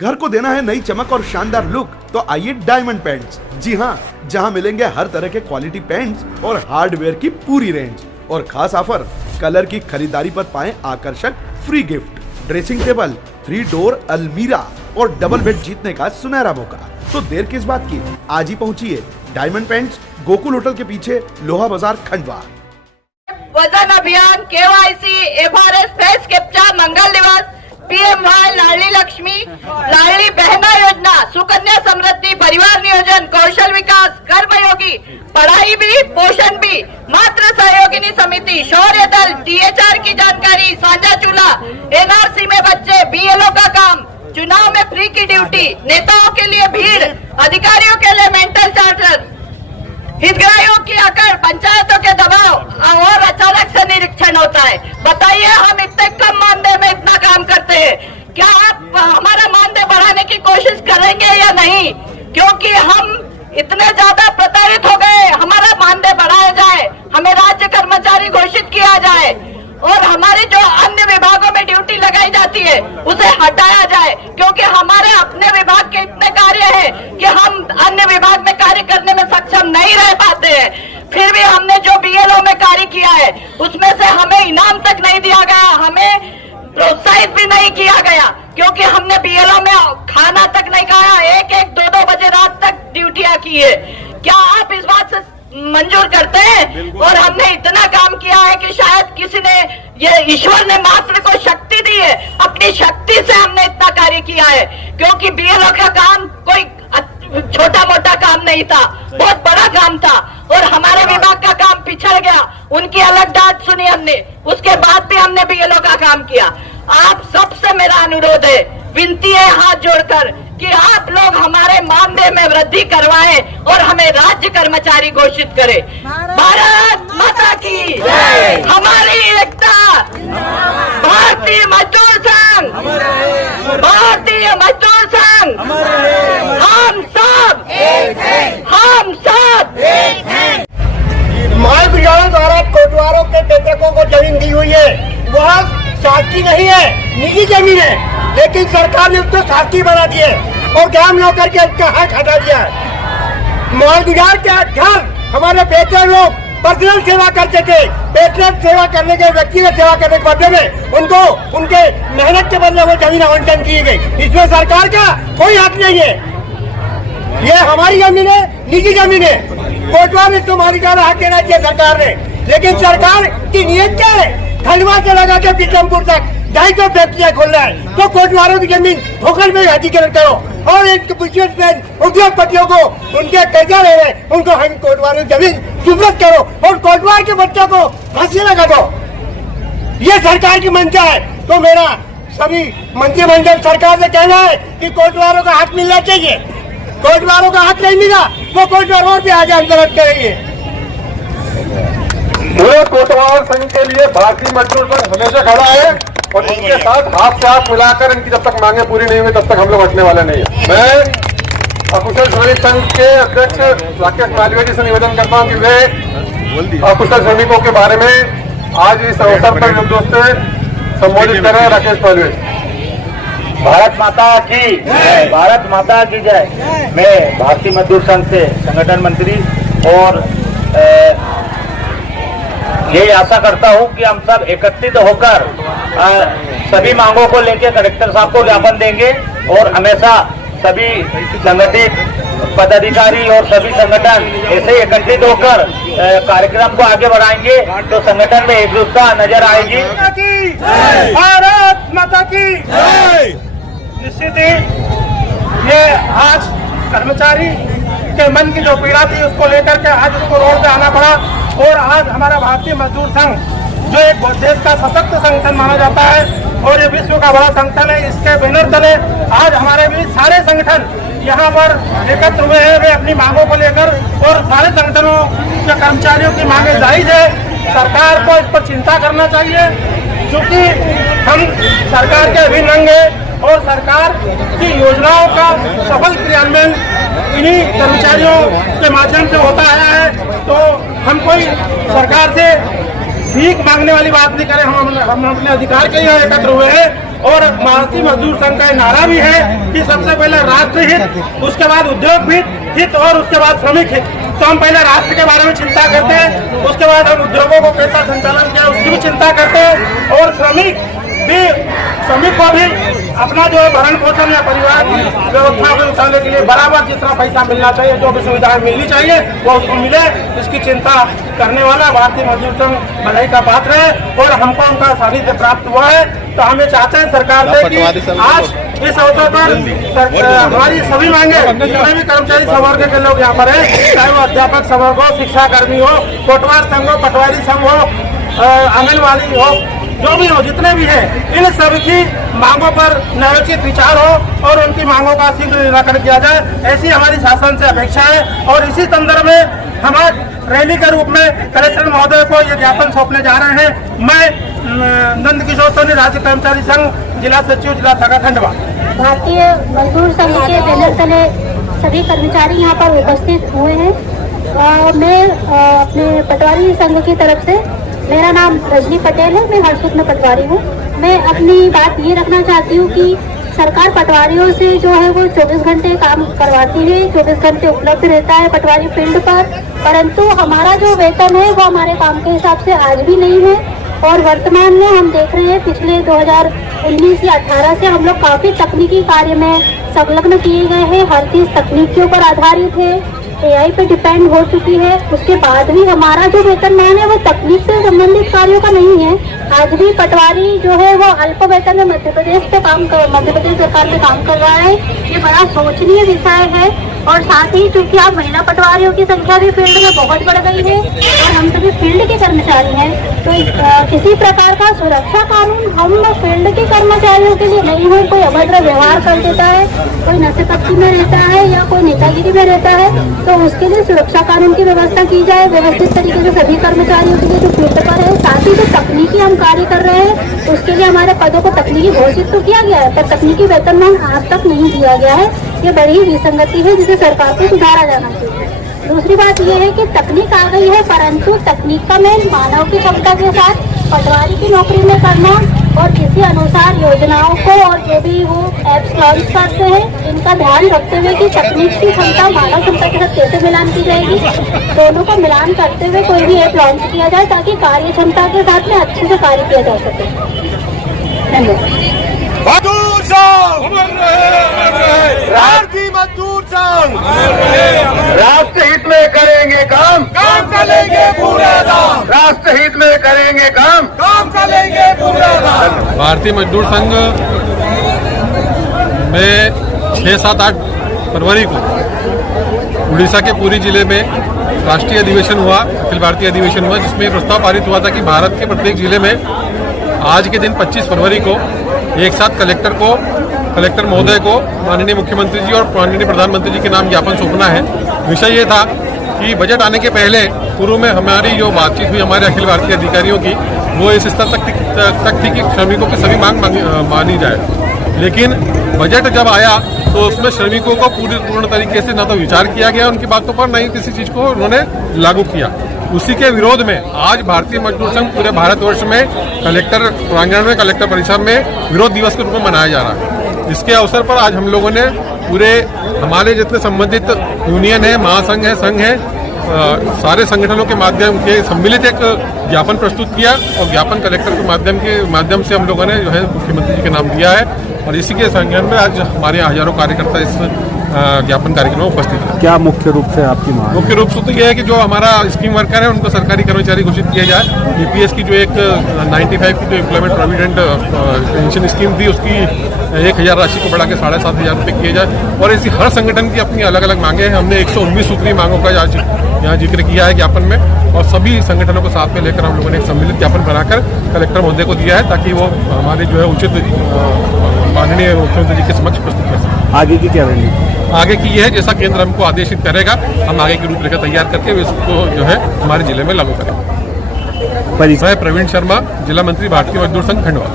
घर को देना है नई चमक और शानदार लुक, तो आइए डायमंड पेंट्स। जी हाँ, जहाँ मिलेंगे हर तरह के क्वालिटी पेंट्स और हार्डवेयर की पूरी रेंज। और खास ऑफर, कलर की खरीदारी पर पाएं आकर्षक free gift, dressing table, 3 door अलमीरा और डबल बेड जीतने का सुनहरा मौका। तो देर किस बात की, आज ही पहुंचिए डायमंड पेंट्स, गोकुल होटल के पीछे, लोहा बाजार, खंडवा। वजन अभियान, KYC, FRS, फेस कैप्चा, मंगल दिवस, PMY, लाडली लक्ष्मी, लाडली बहना योजना, सुकन्या समृद्धि, परिवार नियोजन, कौशल विकास, कर्मयोगी, पढ़ाई भी पोषण भी, मातृ सहयोगिनी समिति, शौर्य दल, THR की जानकारी, साझा चूल्हा, NRC में बच्चे, BLO का काम, चुनाव में फ्री की ड्यूटी, नेताओं के लिए भीड़, अधिकारियों के लिए मेंटल चार्टर, हितग्राहियों की अकड़, पंचायतों के दबाव और अचानक से निरीक्षण होता है। बताइए, हम इतने कम मानदेय में इतना काम करते हैं, क्या आप हमारा मानदेय बढ़ाने की कोशिश करेंगे या नहीं? क्योंकि हम इतने ज्यादा प्रताड़ित हो गए, हमारा मानदेय बढ़ाया जाए, हमें राज्य कर्मचारी घोषित किया जाए और हमारी जो अन्य विभागों में ड्यूटी लगाई जाती है उसे हटाया जाए, क्योंकि हमारे अपने विभाग के इतने कार्य हैं कि हम अन्य विभाग में कार्य करने में सक्षम नहीं रह पाते हैं। फिर भी हमने जो BLO में कार्य किया है उसमें से हमें इनाम तक नहीं दिया गया, हमें प्रोत्साहित भी नहीं किया गया, क्योंकि हमने BLO में खाना तक नहीं खाया, 1-1, 2-2 बजे रात तक ड्यूटियां की है। क्या आप इस बात से मंजूर करते हैं? और हमने इतना काम किया है कि शायद किसी ने, ये ईश्वर ने मात्र को शक्ति दी है, अपनी शक्ति से हमने इतना कार्य किया है, क्योंकि BLO का काम कोई छोटा मोटा काम नहीं था, बहुत बड़ा काम था और हमारे विभाग का काम पिछड़ गया। उनकी अलग डांट सुनी हमने, उसके बाद भी हमने BLO का काम किया। आप सबसे मेरा अनुरोध है, विनती है हाथ जोड़कर कि आप लोग हमारे मानदेय में वृद्धि करवाएं और हमें राज्य कर्मचारी घोषित करें। भारत माता की जय, हमारी एकता, भारतीय मजदूर संघ, भारतीय मजदूर संघ, हम सब एक हैं, हम सब एक हैं। महाविद्यालय द्वारा कोटवारों के बेटकों को जमीन दी हुई है, वह शासकीय नहीं है, निजी जमीन है, लेकिन सरकार ने उसको शासकीय बना दिया और ग्राम नौकर के उसका हक हटा दिया है। महाविद्यालय के अध्यक्ष हमारे बेटे लोग पर्सनल सेवा करते थे, पेट्रोल सेवा करने के, व्यक्तिगत सेवा करने के बदले में उनको उनके मेहनत के बदले वो जमीन आवंटन की गई। इसमें सरकार का कोई हक नहीं है, ये हमारी जमीन है, निजी जमीन है। कोटवार ने तुम्हारी ज्यादा हक देना चाहिए सरकार ने, लेकिन सरकार की नीयत क्या है? खंडवा से लगा के बिशनपुर तक 250 फैक्ट्रियां खोल रहा है, तो कोटवारों की जमीन ठोकर में अधिग्रहण करो और इनके बिजनेसमैन उद्योगपतियों को उनके कर्जा ले रहे, उनको हम कोटवारों की जमीन सुपुर्द करो और कोटवार के बच्चों को फांसी लगा दो। ये सरकार की मंशा है। तो मेरा सभी मंत्रिमंडल सरकार से कहना है कि कोटवारों का हक मिलना चाहिए। कोटवारों का हक नहीं मिला, वो कोटवार और भी आगे आंदोलन करेंगे। पूरे कोटवार संघ के लिए भारतीय मजदूर संघ हमेशा खड़ा है और इनके साथ हाथ से हाथ मिलाकर इनकी जब तक मांगे पूरी नहीं हुई तब तक हम लोग हटने वाले नहीं है। मैं अकुशल श्रमिक संघ के अध्यक्ष राकेश मालवीय जी से निवेदन करता हूँ कि वे अकुशल श्रमिकों के बारे में आज इस अवसर पर दोस्त संबोधित कर रहे हैं। राकेश मालवीय। भारत माता की जय, भारत माता की जय। मैं भारतीय मजदूर संघ से संगठन मंत्री और यही आशा करता हूं कि हम सब एकत्रित होकर सभी मांगों को लेकर कलेक्टर साहब को ज्ञापन देंगे और हमेशा सभी संगठित पदाधिकारी और सभी संगठन ऐसे एकत्रित होकर कार्यक्रम को आगे बढ़ाएंगे तो संगठन में एकजुटता नजर आएगी। भारत माता की जय। निश्चित ही ये आज कर्मचारी के मन की जो पीड़ा थी उसको लेकर के आज उसको रोड पे आना पड़ा और आज हमारा भारतीय मजदूर संघ जो एक देश का सशक्त संगठन माना जाता है और ये विश्व का बड़ा संगठन है, इसके बैनर तले आज हमारे भी सारे संगठन यहाँ पर एकत्र हुए हैं। वे अपनी मांगों को लेकर और सारे संगठनों के कर्मचारियों की मांगे जायज है, सरकार को इस पर चिंता करना चाहिए, क्योंकि हम सरकार के अभिन्न अंग है और सरकार की योजनाओं का सफल क्रियान्वयन इन्हीं कर्मचारियों के माध्यम से होता आया है। तो हम कोई सरकार से भीख मांगने वाली बात नहीं करें, हम अपने अधिकार के लिए एकत्र हुए हैं और भारतीय मजदूर संघ का नारा भी है कि सबसे पहले राष्ट्र हित, उसके बाद उद्योग हित और उसके बाद श्रमिक हित। तो हम पहले राष्ट्र के बारे में चिंता करते हैं, उसके बाद हम उद्योगों को कैसा संचालन किया उसकी भी चिंता करते हैं, और श्रमिक को भी अपना जो है भरण पोषण या परिवार की व्यवस्था को उठाने के लिए बराबर जितना पैसा मिलना चाहिए, जो भी सुविधाएं मिलनी चाहिए वो उसको मिले, इसकी चिंता करने वाला भारतीय मजदूर संघ बधाई का पात्र है। और हमको उनका आसानी से प्राप्त हुआ है। तो हम ये चाहते हैं सरकार से कि आज इस अवसर पर हमारी सभी मांगे, जितने भी कर्मचारी संवर्ग के लोग यहाँ पर है, चाहे वो अध्यापक संवर्ग हो, शिक्षा कर्मी हो, कोटवार संघ हो, पटवारी संघ हो, आंगनबाड़ी हो, जो भी हो, जितने भी हैं, इन सभी की मांगों पर न्यायोचित विचार हो और उनकी मांगों का शीघ्र निराकरण किया जाए, ऐसी हमारी शासन से अपेक्षा है। और इसी संदर्भ में हम आज रैली के रूप में कलेक्टर महोदय को ये ज्ञापन सौंपने जा रहे हैं। मैं नंद किशोर सोनी, राज्य कर्मचारी संघ, जिला सचिव, जिला शाखा खंडवा। भारतीय मजदूर संघ के बैनर तले सभी कर्मचारी यहाँ पर उपस्थित हुए हैं। मैं अपने पटवारी संघ की तरफ से, मेरा नाम रजनी पटेल है, मैं हरसुद में पटवारी हूँ। मैं अपनी बात ये रखना चाहती हूँ कि सरकार पटवारियों से जो है वो 24 घंटे काम करवाती है, 24 घंटे उपलब्ध रहता है पटवारी फील्ड पर, परंतु हमारा जो वेतन है वो हमारे काम के हिसाब से आज भी नहीं है। और वर्तमान में हम देख रहे हैं पिछले 2019 या 18 से हम लोग काफ़ी तकनीकी कार्य में संलग्न किए गए हैं। हर चीज़ तकनीक के ऊपर आधारित है, AI पे डिपेंड हो चुकी है। उसके बाद भी हमारा जो वेतनमान है वो तकनीक से संबंधित कार्यों का नहीं है। आज भी पटवारी जो है वो अल्प वेतन में मध्य प्रदेश सरकार में काम कर रहा है। ये बड़ा सोचनीय विषय है। और साथ ही चूंकि आप महिला पटवारियों की संख्या भी फील्ड में बहुत बढ़ गई है और हम सभी फील्ड के कर्मचारी हैं, तो किसी प्रकार का सुरक्षा कानून हम फील्ड के कर्मचारियों के लिए नहीं है। कोई अभद्र व्यवहार कर देता है, कोई नशे पत्ती में रहता है या कोई नेतागिरी में रहता है, तो उसके लिए सुरक्षा कानून की व्यवस्था की जाए व्यवस्थित तरीके से सभी कर्मचारियों के लिए जो फील्ड पर है। साथ ही जो तकनीकी हम कार्य कर रहे हैं उसके लिए हमारे पदों को तकनीकी घोषित तो किया गया है, पर तकनीकी वेतनमान आज तक नहीं दिया गया है। ये बड़ी ही विसंगति है जिसे सरकार को सुधारा जाना चाहिए। दूसरी बात यह है कि तकनीक आ गई है, परंतु तकनीक का मेल मानव की क्षमता के साथ पटवारी की नौकरी में करना और किसी अनुसार योजनाओं को और जो भी वो एप्स लॉन्च करते हैं इनका ध्यान रखते हुए कि तकनीक की क्षमता मानव क्षमता के साथ कैसे मिलान की जाएगी, दोनों को मिलान करते हुए कोई भी ऐप लॉन्च किया जाए ताकि कार्य क्षमता के साथ में अच्छे से कार्य किया जा सके। धन्यवाद। भारतीय मजदूर संघ राष्ट्र हित में करेंगे काम, काम करेंगे पूरे दाम, राष्ट्र हित में करेंगे काम, काम करेंगे पूरे दाम। भारतीय मजदूर संघ में 6, 7, 8 फरवरी को उड़ीसा के पूरी जिले में राष्ट्रीय अधिवेशन हुआ, अखिल भारतीय अधिवेशन हुआ, जिसमें प्रस्ताव पारित हुआ था कि भारत के प्रत्येक जिले में आज के दिन 25 फरवरी को एक साथ कलेक्टर महोदय को माननीय मुख्यमंत्री जी और माननीय प्रधानमंत्री जी के नाम ज्ञापन सौंपना है। विषय ये था कि बजट आने के पहले पूर्व में हमारी जो बातचीत हुई हमारे अखिल भारतीय अधिकारियों की, वो इस स्तर तक थी कि श्रमिकों की सभी मांग मानी जाए। लेकिन बजट जब आया तो उसमें श्रमिकों को पूर्ण तरीके से न तो विचार किया गया उनकी बातों पर, न ही किसी चीज को उन्होंने लागू किया। उसी के विरोध में आज भारतीय मजदूर संघ पूरे भारतवर्ष में कलेक्टर प्रांगण में, कलेक्टर परिसर में विरोध दिवस के रूप में मनाया जा रहा है। इसके अवसर पर आज हम लोगों ने पूरे हमारे जितने संबंधित यूनियन है, महासंघ है, संघ है, सारे संगठनों के माध्यम के सम्मिलित एक ज्ञापन प्रस्तुत किया और ज्ञापन कलेक्टर के माध्यम से हम लोगों ने जो है मुख्यमंत्री जी के नाम दिया है। और इसी के संज्ञान में आज हमारे यहाँ हजारों कार्यकर्ता इस ज्ञापन कार्यक्रम में उपस्थित है। क्या मुख्य रूप से आपकी मांग? मुख्य रूप से तो यह है कि जो हमारा स्कीम वर्कर है उनको सरकारी कर्मचारी घोषित किया जाए। EPS की जो एक 95 की जो एम्प्लॉयमेंट प्रोविडेंट पेंशन स्कीम थी उसकी 1000 राशि को बढ़ा के 7500 रुपये किए जाए। और ऐसी हर संगठन की अपनी अलग अलग मांगे हैं। हमने 119 सूत्री मांगों का आज यहाँ जिक्र किया है ज्ञापन में, और सभी संगठनों को साथ में लेकर हम लोगों ने एक सम्मिलित ज्ञापन बनाकर कलेक्टर महोदय को दिया है ताकि वो हमारे जो है उचित माननीय मुख्यमंत्री जी के समक्ष प्रस्तुत कर सकें। आगे की क्या रणनीति? आगे की ये है जैसा केंद्र हमको आदेशित करेगा हम आगे की रूपरेखा तैयार करके इसको जो है हमारे जिले में लागू करेंगे। मैं प्रवीण शर्मा, जिला मंत्री भारतीय मजदूर संघ खंडवा।